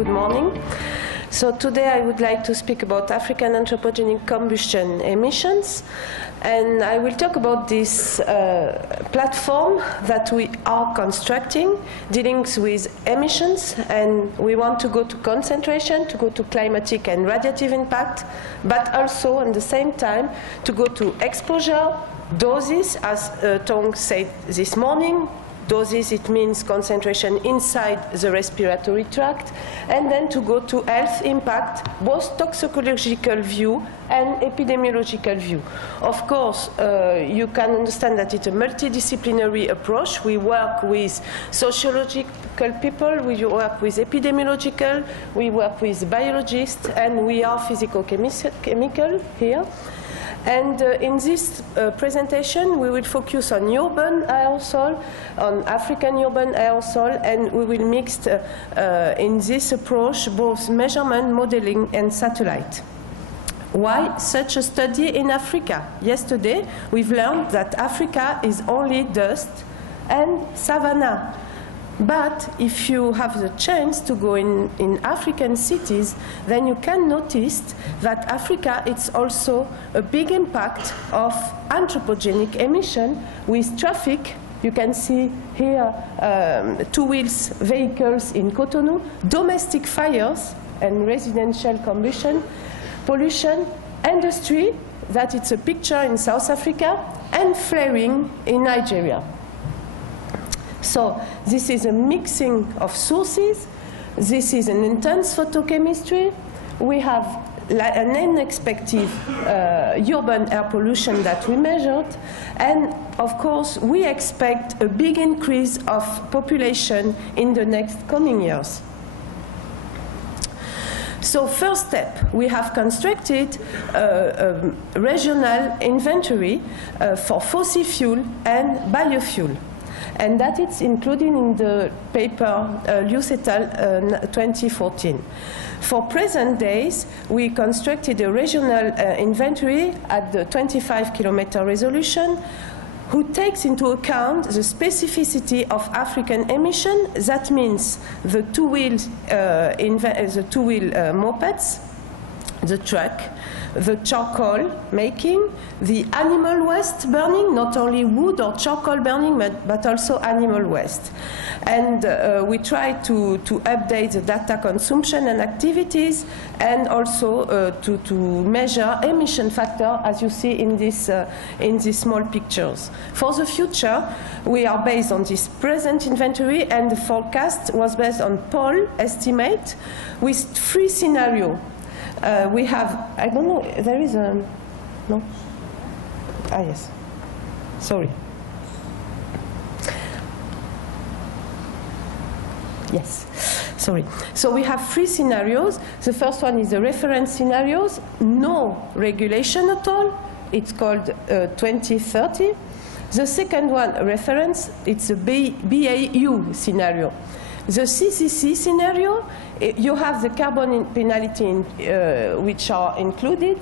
Good morning. So today I would like to speak about African anthropogenic combustion emissions, and I will talk about this platform that we are constructing dealing with emissions, and we want to go to concentration, to go to climatic and radiative impact, but also at the same time to go to exposure, doses, as Tong said this morning. Doses, it means concentration inside the respiratory tract, and then to go to health impact, both toxicological view and epidemiological view. Of course, you can understand that it's a multidisciplinary approach. We work with sociological people, we work with epidemiological, we work with biologists, and we are physico-chemical here. And in this presentation, we will focus on urban aerosol, on African urban aerosol, and we will mix in this approach both measurement, modeling, and satellite. Why such a study in Africa? Yesterday, we've learned that Africa is only dust and savanna. But if you have the chance to go in African cities, then you can notice that Africa is also a big impact of anthropogenic emission with traffic. You can see here two-wheels vehicles in Cotonou, domestic fires and residential combustion, pollution, industry, that it's a picture in South Africa, and flaring in Nigeria. So this is a mixing of sources. This is an intense photochemistry. We have an unexpected urban air pollution that we measured. And of course, we expect a big increase of population in the next coming years. So first step, we have constructed a regional inventory for fossil fuel and biofuel. And that is included in the paper Liousse et al. 2014. For present days, we constructed a regional inventory at the 25-kilometer resolution, who takes into account the specificity of African emission. That means the two-wheel mopeds, the truck, the charcoal making, the animal waste burning, not only wood or charcoal burning, but also animal waste. And we try to update the data consumption and activities, and also to measure emission factor, as you see in these small pictures. For the future, we are based on this present inventory, and the forecast was based on poll estimate with 3 scenarios. We have, I don't know, there is a, no? Ah, yes. Sorry. Yes, sorry. So we have 3 scenarios. The first one is the reference scenarios, no regulation at all. It's called 2030. The second one, reference, it's a BAU scenario. The CCC scenario, you have the carbon penalty which are included,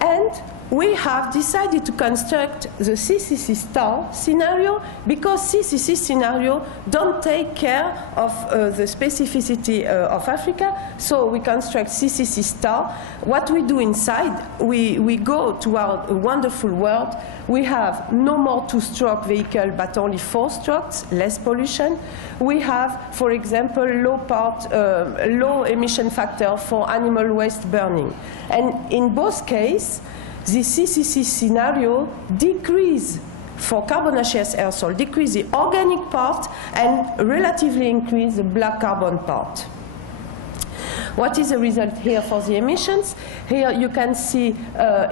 and we have decided to construct the CCC star scenario because CCC scenario don't take care of the specificity of Africa, so we construct CCC star. What we do inside, we go to our wonderful world. We have no more 2-stroke vehicle, but only 4 strokes, less pollution. We have, for example, low emission factor for animal waste burning. And in both cases, the CCC scenario decrease for carbonaceous aerosol, decrease the organic part and relatively increase the black carbon part. What is the result here for the emissions? Here you can see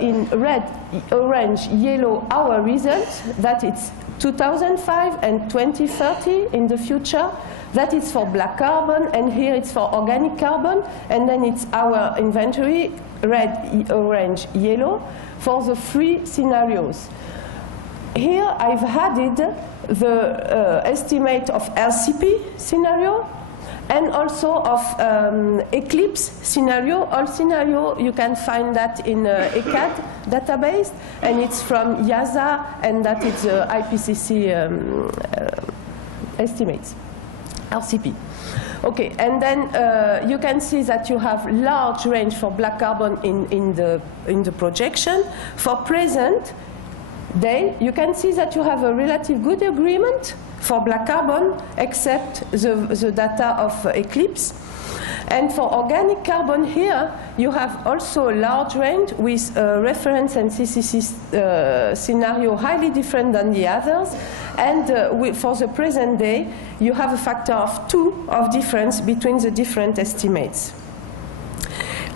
in red, orange, yellow our results, that it's 2005 and 2030 in the future. That is for black carbon, and here it's for organic carbon, and then it's our inventory, red, orange, yellow, for the 3 scenarios. Here I've added the estimate of LCP scenario, and also of eclipse scenario. All scenario, you can find that in IGAC database, and it's from IASA, and that is IPCC estimates. RCP. Okay, and then you can see that you have large range for black carbon in the projection. For present day, you can see that you have a relative good agreement for black carbon, except the data of Eclipse. And for organic carbon here, you have also a large range with reference and CCC scenario highly different than the others. And for the present day, you have a factor of 2 of difference between the different estimates.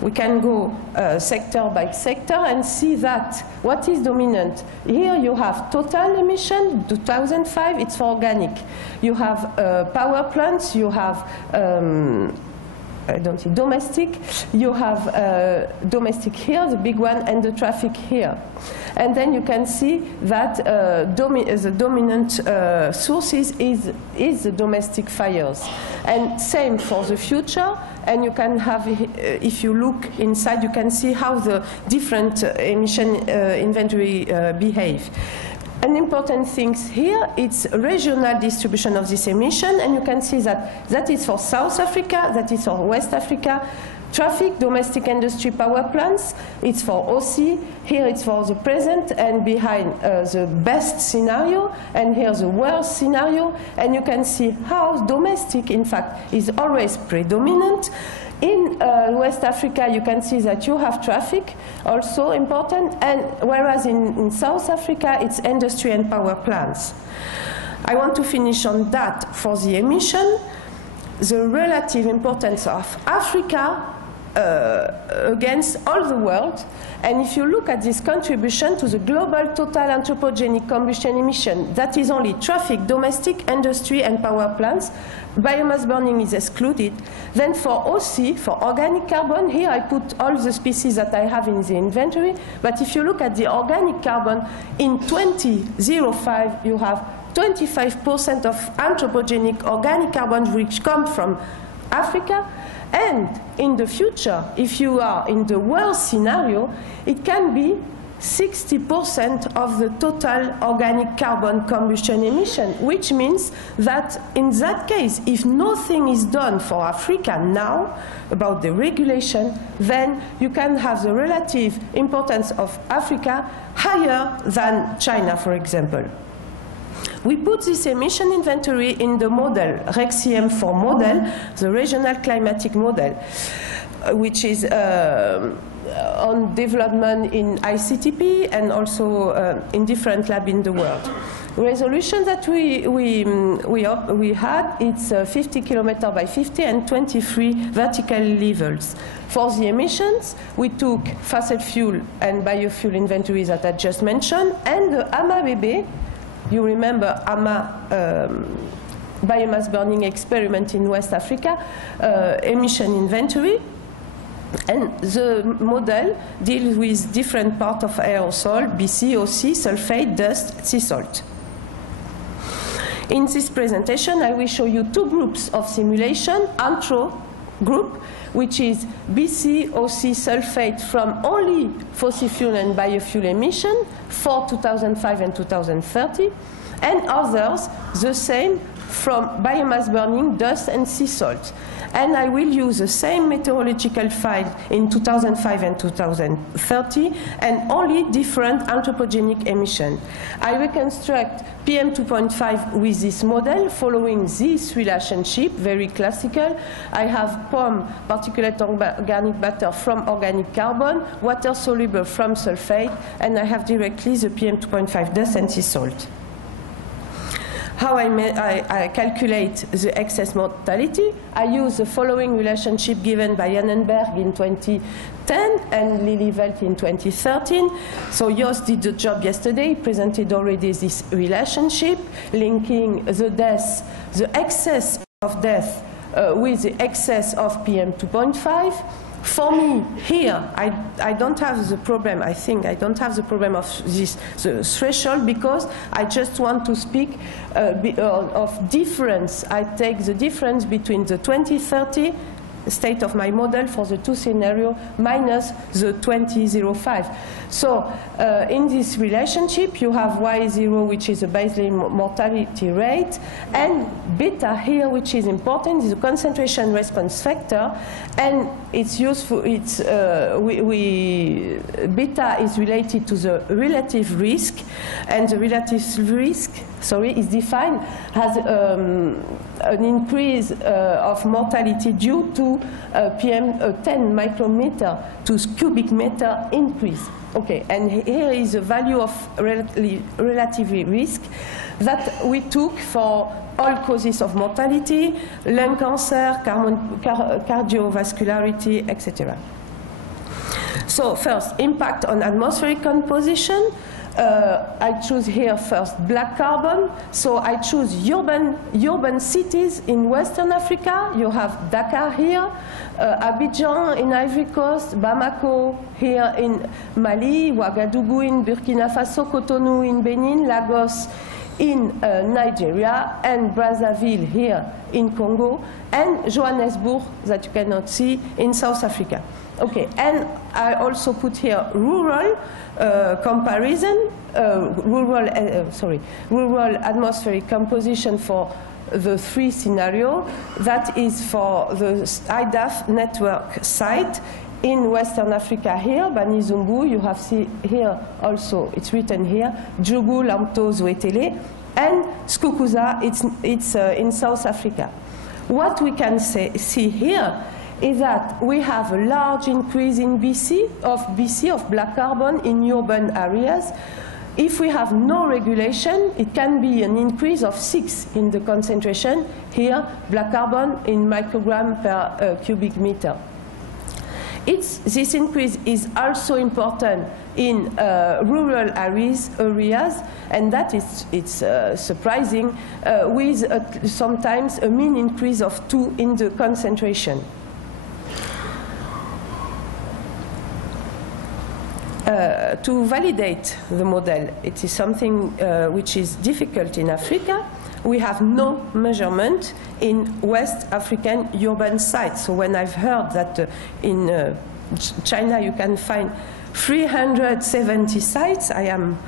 We can go sector by sector and see that what is dominant. Here you have total emission, 2005, it's for organic. You have power plants, you have domestic. You have domestic here, the big one, and the traffic here. And then you can see that the dominant sources is the domestic fires. And same for the future. And you can have, if you look inside, you can see how the different emission inventory behave. An important thing here, it's regional distribution of this emission, and you can see that that is for South Africa, that is for West Africa, traffic, domestic industry power plants, it's for OC, here it's for the present, and behind the best scenario, and here the worst scenario, and you can see how domestic, in fact, is always predominant. In West Africa, you can see that you have traffic, also important, and whereas in South Africa, it's industry and power plants. I want to finish on that for the emission. The relative importance of Africa against all the world, and if you look at this contribution to the global total anthropogenic combustion emission, that is only traffic, domestic, industry, and power plants. Biomass burning is excluded. Then for OC, for organic carbon, here I put all the species that I have in the inventory, but if you look at the organic carbon, in 2005, you have 25% of anthropogenic organic carbon which come from Africa. And in the future, if you are in the worst scenario, it can be 60% of the total organic carbon combustion emission, which means that in that case, if nothing is done for Africa now about the regulation, then you can have the relative importance of Africa higher than China, for example. We put this emission inventory in the model, RECCIEM4 model, the regional climatic model, which is on development in ICTP and also in different labs in the world. Resolution that we had, it's 50 kilometers by 50 and 23 vertical levels. For the emissions, we took fossil fuel and biofuel inventories that I just mentioned, and the AMA-BB. You remember AMA biomass burning experiment in West Africa, emission inventory. And the model deals with different parts of aerosol, BC, OC, sulfate, dust, sea salt. In this presentation, I will show you 2 groups of simulation. Antro group, which is BC, OC, sulfate from only fossil fuel and biofuel emission for 2005 and 2030, and others the same from biomass burning, dust, and sea salt. And I will use the same meteorological file in 2005 and 2030, and only different anthropogenic emission. I reconstruct PM2.5 with this model, following this relationship, very classical. I have POM, particulate organic matter from organic carbon, water soluble from sulfate, and I have directly the PM2.5 dust and sea salt. How I calculate the excess mortality, I use the following relationship given by Annenberg in 2010 and Lillywelt in 2013. So Jos did the job yesterday, he presented already this relationship, linking the death, the excess of death with the excess of PM2.5. For me, here, I don't have the problem, I think, I don't have the problem of this the threshold, because I just want to speak of difference. I take the difference between the 2030 state of my model for the two scenarios minus the 2005. So in this relationship, you have Y0, which is a baseline mortality rate, and beta here, which is important, is a concentration response factor, and it's useful. It's beta is related to the relative risk, and the relative risk, is defined as an increase of mortality due to PM 10 micrometer to cubic meter increase. Okay, and here is the value of relative risk that we took for all causes of mortality, lung cancer, cardiovascularity, etc. So first, impact on atmospheric composition. I choose here first black carbon. So I choose urban cities in Western Africa. You have Dakar here, Abidjan in Ivory Coast, Bamako here in Mali, Ouagadougou in Burkina Faso, Cotonou in Benin, Lagos in Nigeria, and Brazzaville here in Congo, and Johannesburg, that you cannot see, in South Africa. Okay, and I also put here rural comparison, rural atmospheric composition for the three scenario. That is for the IDAF network site in Western Africa here, Bani Zumbu, you have see here also, it's written here, Djougou, Lamto, Zwetele, and Skukuza, it's in South Africa. What we can see here is that we have a large increase in BC of black carbon in urban areas. If we have no regulation, it can be an increase of 6 in the concentration. Here, black carbon in microgram per cubic meter. This increase is also important in rural areas, and that is surprising, with sometimes a mean increase of 2 in the concentration. To validate the model, it is something which is difficult in Africa. We have no measurement in West African urban sites. So when I've heard that in China you can find 370 sites, I am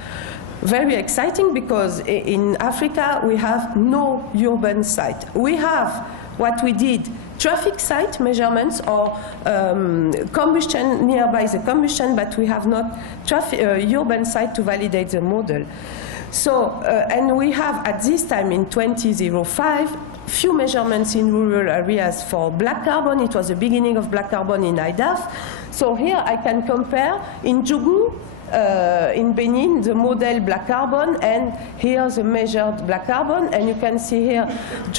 very exciting, because in Africa we have no urban site. We have what we did, traffic site measurements or combustion nearby the combustion, but we have not urban site to validate the model. So, and we have at this time in 2005, few measurements in rural areas for black carbon. It was the beginning of black carbon in IDAF. So here I can compare in Djougou, in Benin, the model black carbon, and here the measured black carbon. And you can see here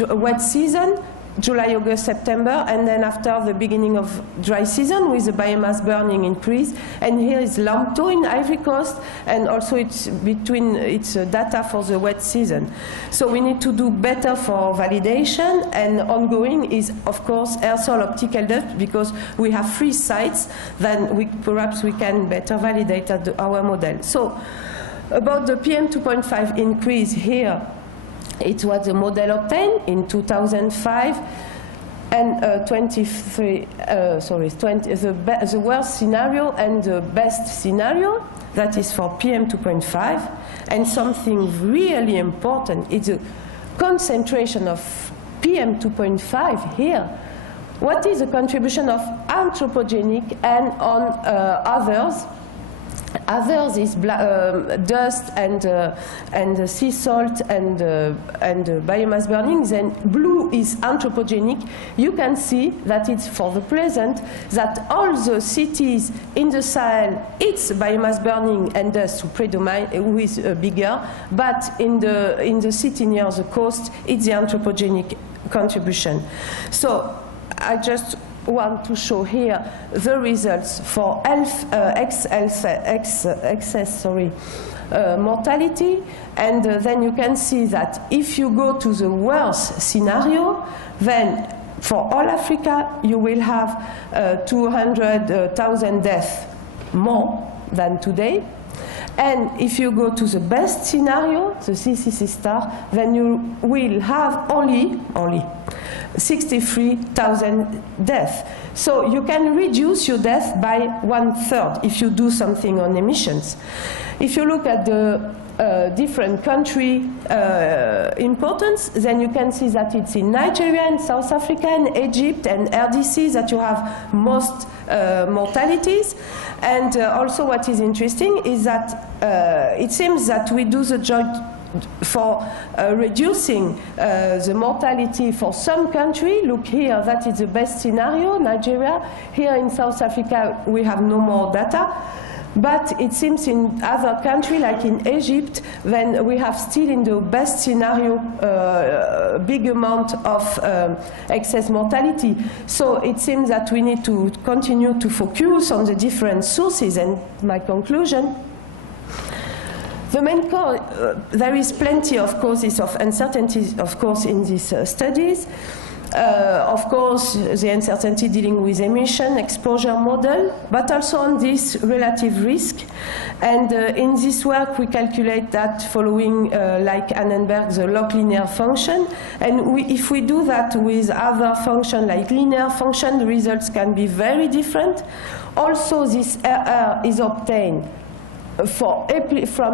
wet season, July, August, September, and then after the beginning of dry season with the biomass burning increase. And here is Lamto in Ivory Coast, and also it's data for the wet season. So we need to do better for validation, and ongoing is, of course, aerosol optical depth, because we have 3 sites, then perhaps we can better validate our model. So about the PM 2.5 increase here, it was the model obtained in 2005, and the worst scenario and the best scenario, that is for PM 2.5. And something really important is the concentration of PM 2.5 here. What is the contribution of anthropogenic and on others? Others is dust and sea salt and biomass burning. Then blue is anthropogenic. You can see that it's for the present that all the cities in the Sahel, it's biomass burning and dust predominate with bigger, but in the city near the coast, it's the anthropogenic contribution. So I just want to show here the results for excess mortality, and then you can see that if you go to the worst scenario, then for all Africa you will have 200,000 deaths more than today, And if you go to the best scenario, the CCC star, then you will have only 63,000 deaths. So you can reduce your death by 1/3 if you do something on emissions. If you look at the different country importance, then you can see that it's in Nigeria and South Africa and Egypt and RDC that you have most mortalities. And also what is interesting is that it seems that we do the job for reducing the mortality for some country. Look here, that is the best scenario, Nigeria. Here in South Africa, we have no more data. But it seems in other countries, like in Egypt, then we have still in the best scenario a big amount of excess mortality. So it seems that we need to continue to focus on the different sources. And my conclusion, the main there is plenty of causes of uncertainty, of course, in these studies. Of course, the uncertainty dealing with emission, exposure model, but also on this relative risk. And in this work, we calculate that following, like Annenberg, the log linear function. And if we do that with other functions like linear function, the results can be very different. Also, this RR is obtained from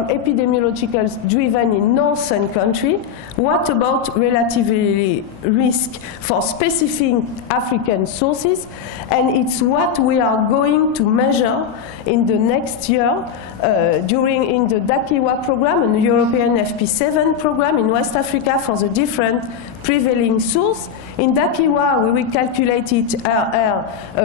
epidemiologicals driven in northern country. What about relatively risk for specific African sources? And it's what we are going to measure in the next year in the DACIWA program, and the European FP7 program in West Africa for the different prevailing source. In DACIWA, we will calculate it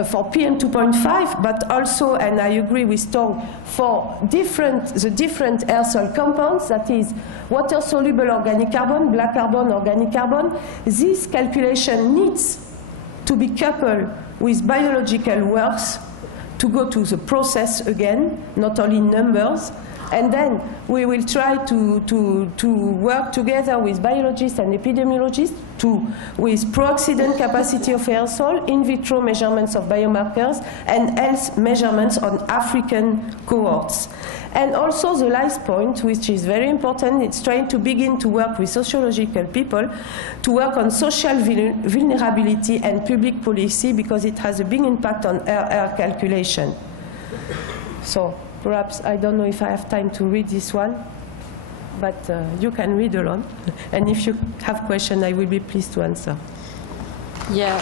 for PM2.5, but also, and I agree with Tong, for the different air soil compounds, that is water-soluble organic carbon, black carbon, organic carbon. This calculation needs to be coupled with biological works to go to the process again, not only numbers. And then we will try to work together with biologists and epidemiologists with pro-accident capacity of aerosol, in vitro measurements of biomarkers, and health measurements on African cohorts. And also the last point, which is very important, it's trying to begin to work with sociological people to work on social vulnerability and public policy, because it has a big impact on air calculation. So perhaps, I don't know if I have time to read this one, but you can read alone. And if you have questions, I will be pleased to answer. Yeah.